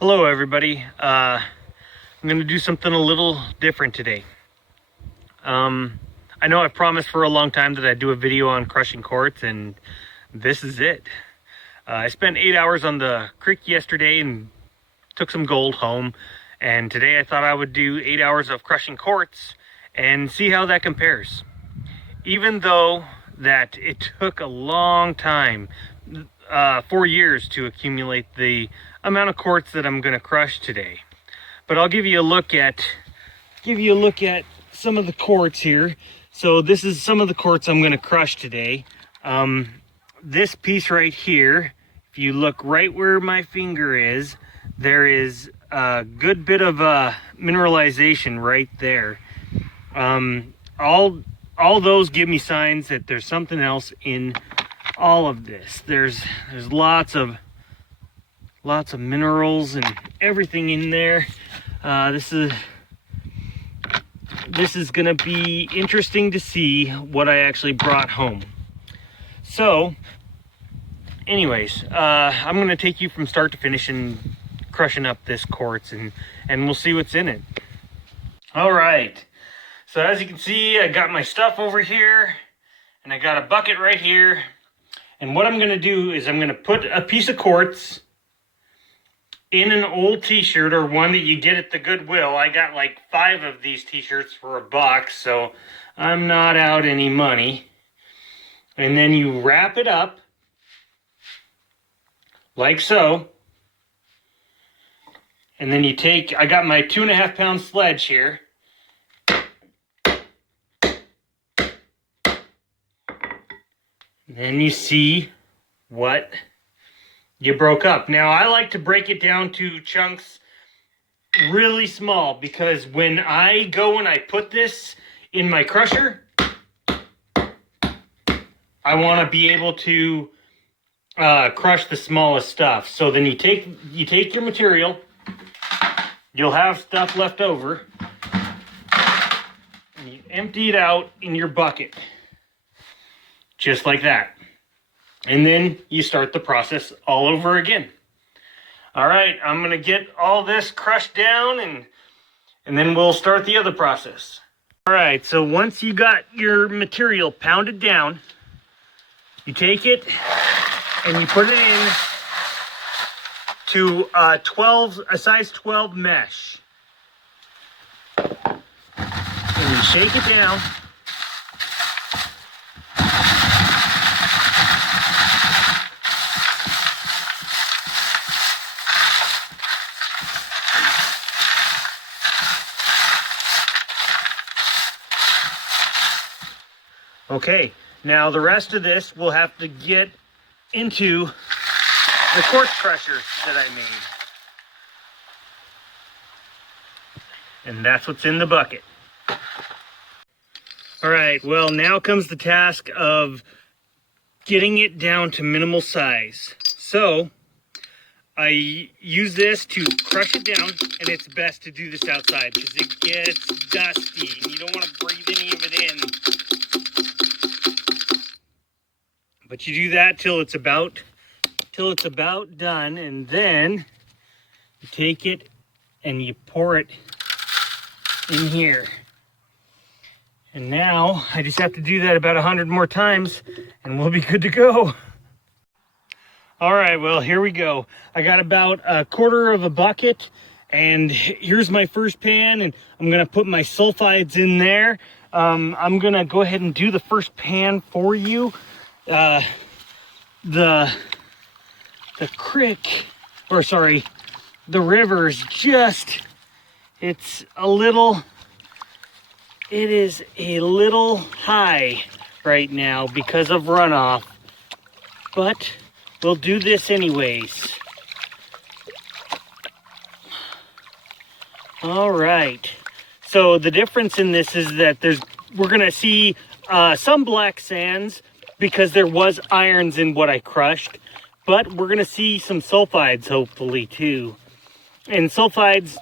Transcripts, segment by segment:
Hello everybody. I'm going to do something a little different today. I know I've promised for a long time that I'd do a video on crushing quartz, and this is it. I spent 8 hours on the creek yesterday and took some gold home, and today I thought I would do 8 hours of crushing quartz and see how that compares. Even though that it took a long time, 4 years to accumulate the amount of quartz that I'm going to crush today. But I'll give you a look at some of the quartz here. So this is some of the quartz I'm going to crush today. This piece right here, if you look right where my finger is, there is a good bit of mineralization right there. All those give me signs that there's something else in all of this. There's lots of minerals and everything in there. This is gonna be interesting to see what I actually brought home. So anyways, I'm gonna take you from start to finish and crushing up this quartz, and we'll see what's in it. All right, so as you can see, I got my stuff over here and I got a bucket right here. And what I'm gonna do is I'm gonna put a piece of quartz in an old t-shirt, or one that you get at the Goodwill. I got like 5 of these t-shirts for $1, so I'm not out any money. And then you wrap it up like so. And then you take, I got my 2.5 pound sledge here. And then you see what you broke up. Now, I like to break it down to chunks really small, because when I go and I put this in my crusher, I want to be able to crush the smallest stuff. So then you take your material, you'll have stuff left over, and you empty it out in your bucket, just like that. And then you start the process all over again. All right, I'm gonna get all this crushed down, and then we'll start the other process. All right, so once you got your material pounded down, you take it and you put it in to a size 12 mesh. And you shake it down. Okay, now the rest of this will have to get into the quartz crusher that I made. And that's what's in the bucket. All right, well, now comes the task of getting it down to minimal size. So I use this to crush it down, and it's best to do this outside because it gets dusty and you don't want to breathe any of it in. But you do that till it's about done, and then you take it and you pour it in here. And now I just have to do that about 100 more times and we'll be good to go. All right, well, here we go. I got about 1/4 of a bucket, and here's my first pan, and I'm gonna put my sulfides in there. I'm gonna go ahead and do the first pan for you. The creek, or sorry, the river's just, it is a little high right now because of runoff, but we'll do this anyways. All right, so the difference in this is that we're gonna see some black sands because there was irons in what I crushed, but we're gonna see some sulfides hopefully too. And sulfides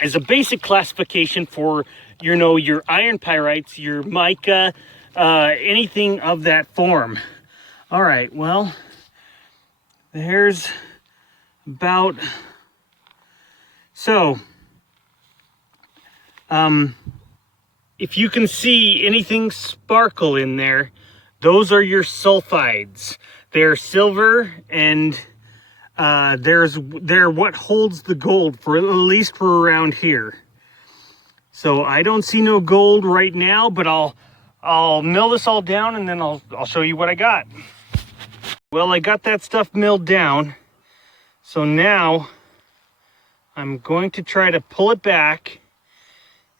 is a basic classification for, you know, your iron pyrites, your mica, anything of that form. All right, well, there's about So, if you can see anything sparkle in there, those are your sulfides. They're silver, and they're what holds the gold, for at least for around here. So I don't see no gold right now, but I'll mill this all down, and then I'll show you what I got. Well, I got that stuff milled down, so now I'm going to try to pull it back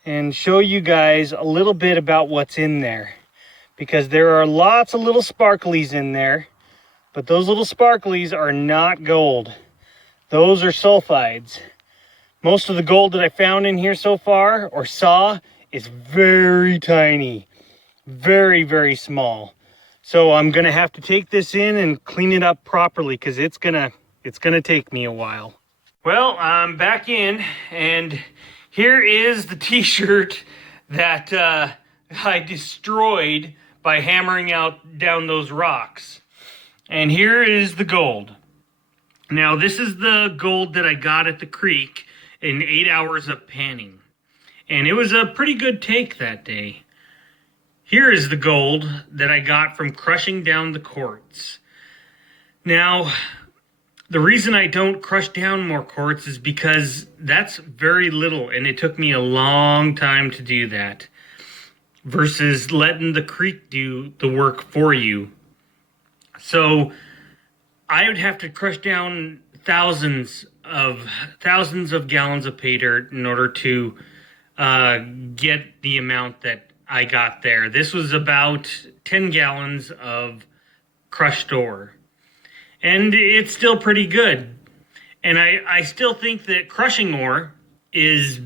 and show you guys a little bit about what's in there, because there are lots of little sparklies in there, but those little sparklies are not gold. Those are sulfides. Most of the gold that I found in here so far, or saw, is very tiny, very, very small. So I'm gonna have to take this in and clean it up properly, because it's gonna take me a while. Well, I'm back in, and here is the t-shirt that I destroyed by hammering down those rocks. And here is the gold. Now, this is the gold that I got at the creek in 8 hours of panning. And it was a pretty good take that day. Here is the gold that I got from crushing down the quartz. Now, the reason I don't crush down more quartz is because that's very little, and it took me a long time to do that, versus letting the creek do the work for you. So I would have to crush down thousands of gallons of pay dirt in order to get the amount that I got there. This was about 10 gallons of crushed ore, and it's still pretty good. And I still think that crushing ore is,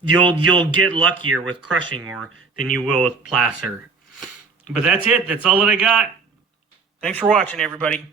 you'll get luckier with crushing ore than you will with placer. But that's it. That's all that I got. Thanks for watching, everybody.